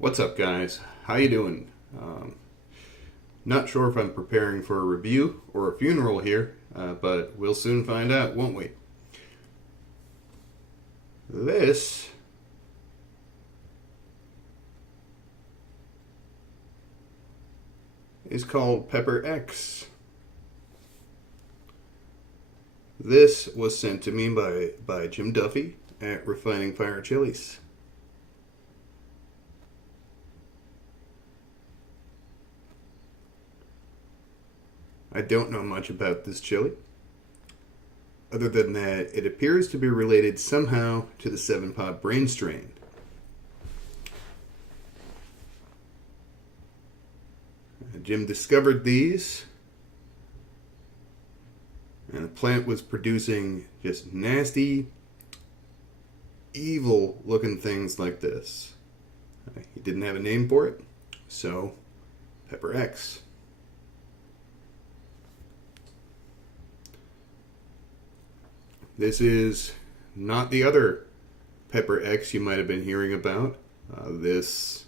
What's up, guys? How you doing? Not sure if I'm preparing for a review or a funeral here, but we'll soon find out, won't we? This is called Pepper X. This was sent to me by Jim Duffy at Refining Fire Chiles. I don't know much about this chili, other than that it appears to be related somehow to the 7 Pot Brainstrain. Jim discovered these, and the plant was producing just nasty, evil looking things like this. He didn't have a name for it, so Pepper X. This is not the other Pepper X you might have been hearing about. This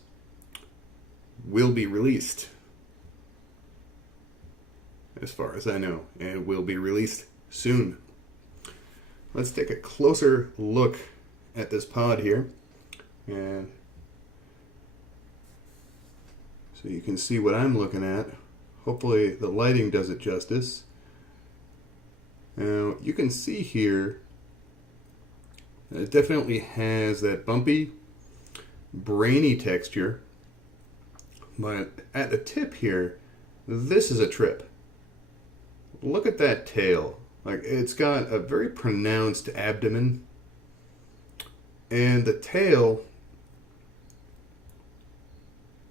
will be released, as far as I know, and will be released soon. Let's take a closer look at this pod here, and so you can see what I'm looking at. Hopefully the lighting does it justice. Now, you can see here that it definitely has that bumpy, brainy texture, but at the tip here, this is a trip. Look at that tail. Like, it's got a very pronounced abdomen, and the tail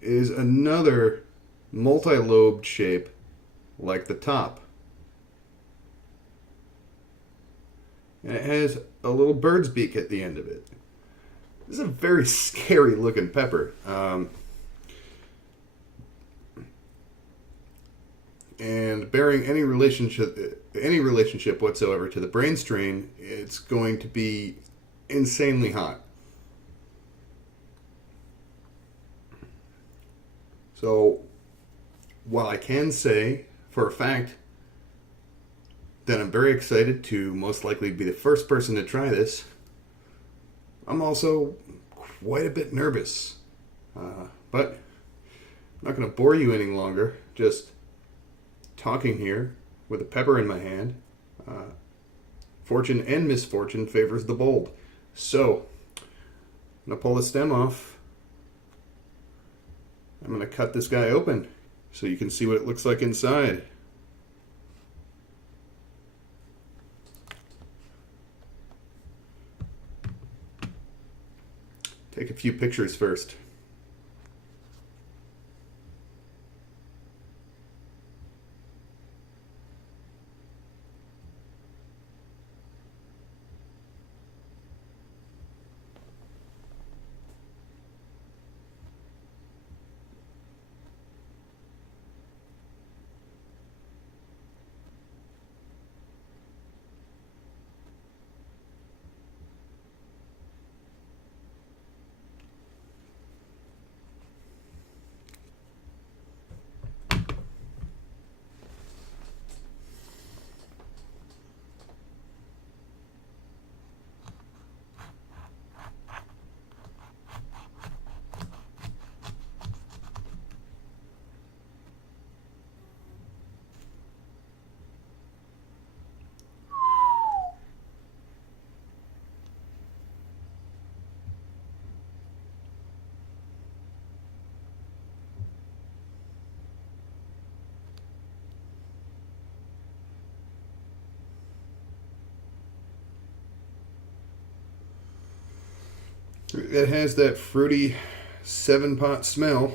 is another multi-lobed shape like the top. And it has a little bird's beak at the end of it. This is a very scary looking pepper. And bearing any relationship whatsoever to the Brainstrain, it's going to be insanely hot. So, while I can say for a fact that I'm very excited to most likely be the first person to try this, I'm also quite a bit nervous. But I'm not going to bore you any longer, just talking here with a pepper in my hand. Fortune and misfortune favors the bold. So, I'm going to pull the stem off. I'm going to cut this guy open so you can see what it looks like inside. Take a few pictures first. It has that fruity 7 Pot smell.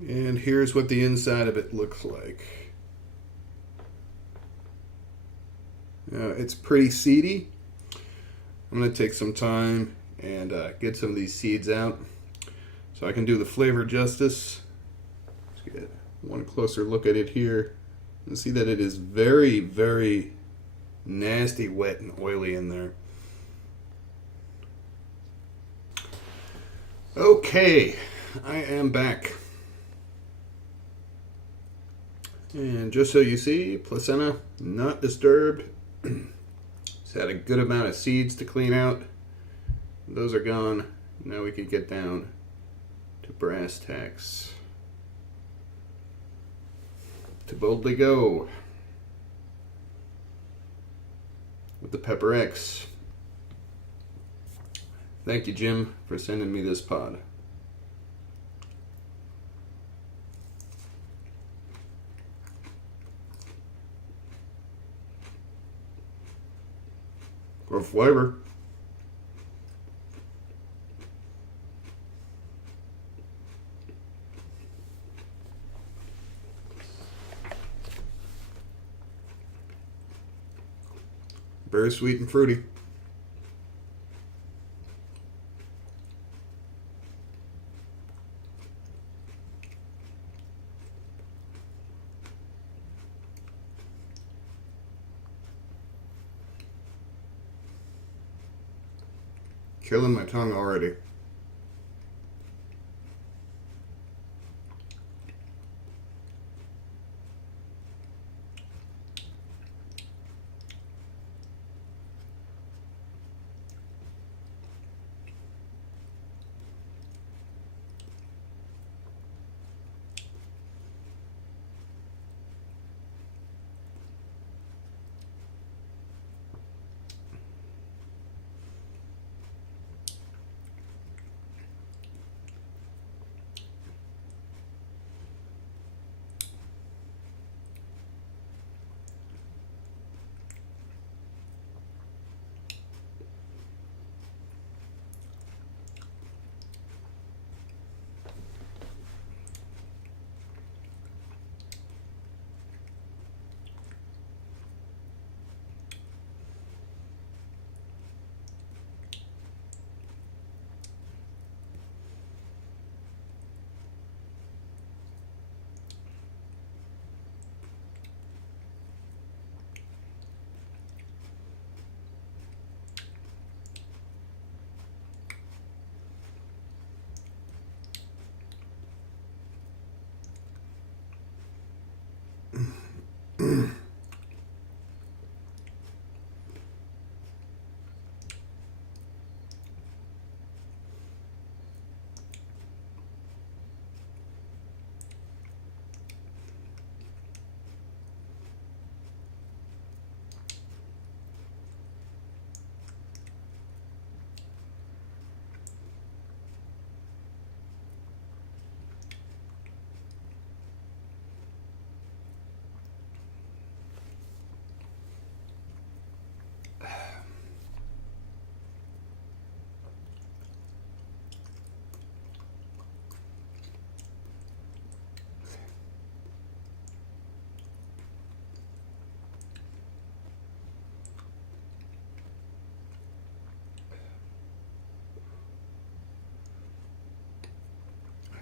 And here's what the inside of it looks like. It's pretty seedy. I'm going to take some time and get some of these seeds out so I can do the flavor justice. Let's get one closer look at it here. And see that it is very, very nasty, wet, and oily in there. Okay, I am back. And just so you see, placenta not disturbed. It's had a good amount of seeds to clean out. Those are gone. Now we can get down to brass tacks. To boldly go with the Pepper X. Thank you, Jim, for sending me this pod. For flavor. Very sweet and fruity. Killing my tongue already.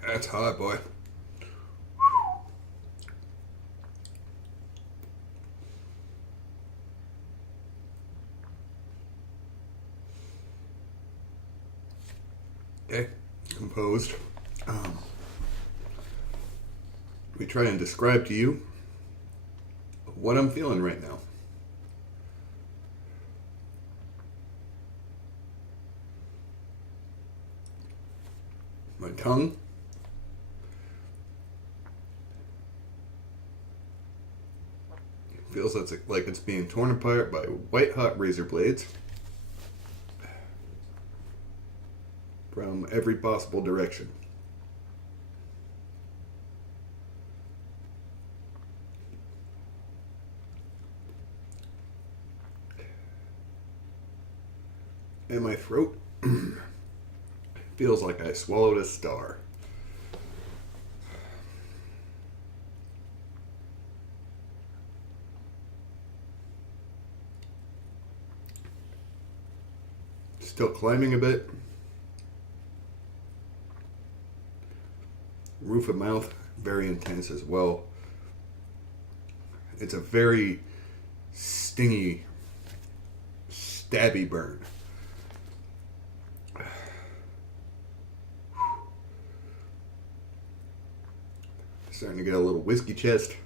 That's hot, boy. Okay, composed. Let me try and describe to you what I'm feeling right now. My tongue feels like it's being torn apart by white hot razor blades from every possible direction. And my throat feels like I swallowed a star. Still climbing a bit. Roof of mouth, very intense as well. It's a very stingy stabby burn. Starting to get a little whiskey chest.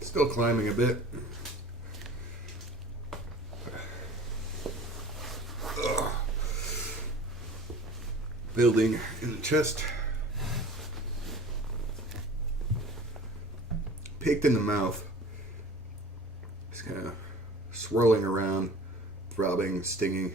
Still climbing a bit. Ugh. Building in the chest. Peaked in the mouth. Just kind of swirling around, throbbing, stinging.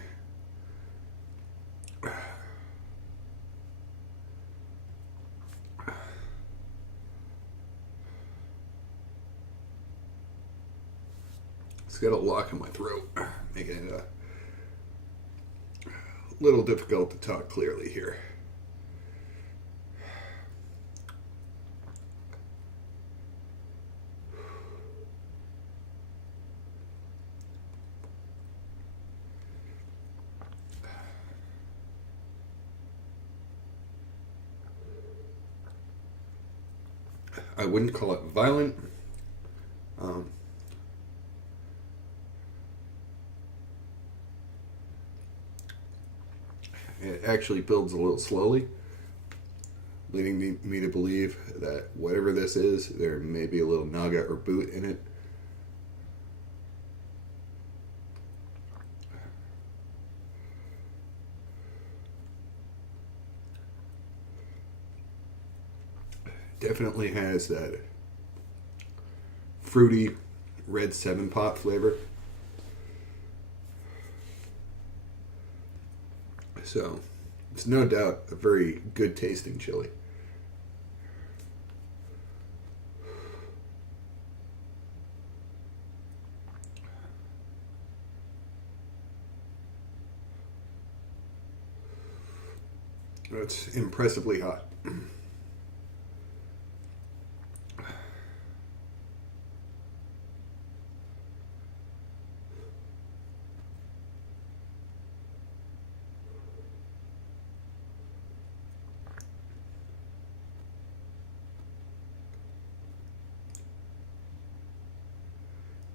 It's got a lock in my throat, making it a little difficult to talk clearly here. I wouldn't call it violent. It actually builds a little slowly, leading me to believe that whatever this is, there may be a little naga or boot in it. Definitely has that fruity red 7-pot flavor. So, it's no doubt a very good tasting chili. It's impressively hot.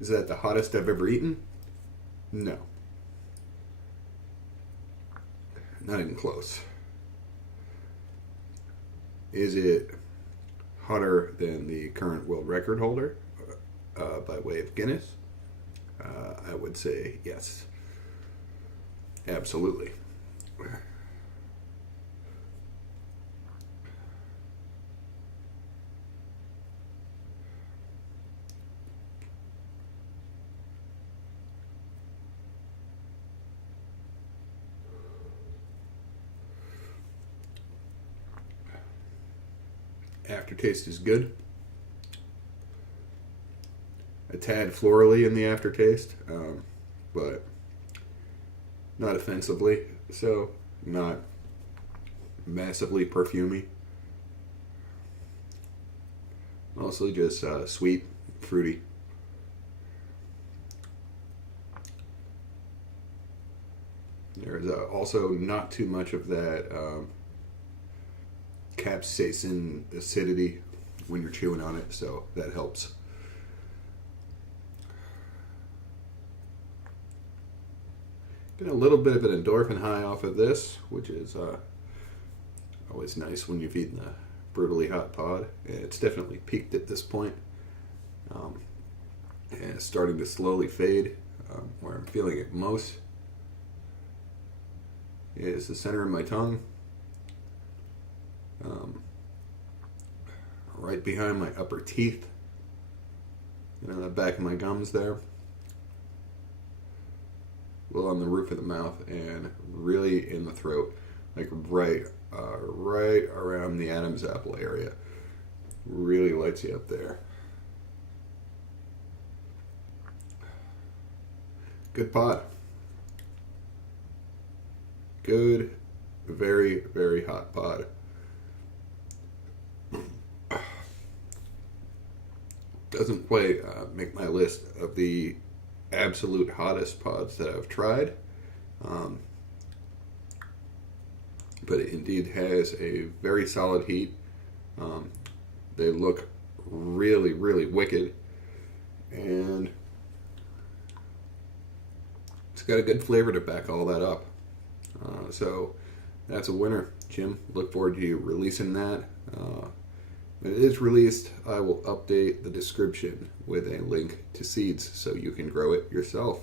Is that the hottest I've ever eaten? No. Not even close. Is it hotter than the current world record holder by way of Guinness? I would say yes. Absolutely. Aftertaste is good. A tad florally in the aftertaste, but not offensively, so not massively perfumey. Mostly just sweet, fruity. There's also not too much of that capsaicin acidity when you're chewing on it, so that helps. Get a little bit of an endorphin high off of this, which is always nice when you've eaten a brutally hot pod. It's definitely peaked at this point, and it's starting to slowly fade. Where I'm feeling it most is the center of my tongue. Right behind my upper teeth, the back of my gums there, well on the roof of the mouth, and really in the throat, like right around the Adam's apple area. Really lights you up there. Good pod. Good, very, very hot pod. Doesn't quite make my list of the absolute hottest pods that I've tried. But it indeed has a very solid heat. They look really, really wicked. And it's got a good flavor to back all that up. So that's a winner, Jim. Look forward to you releasing that. When it is released, I will update the description with a link to seeds so you can grow it yourself.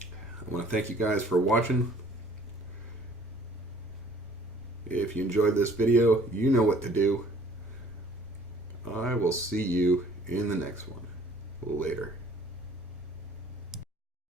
I want to thank you guys for watching. If you enjoyed this video, you know what to do. I will see you in the next one. Later.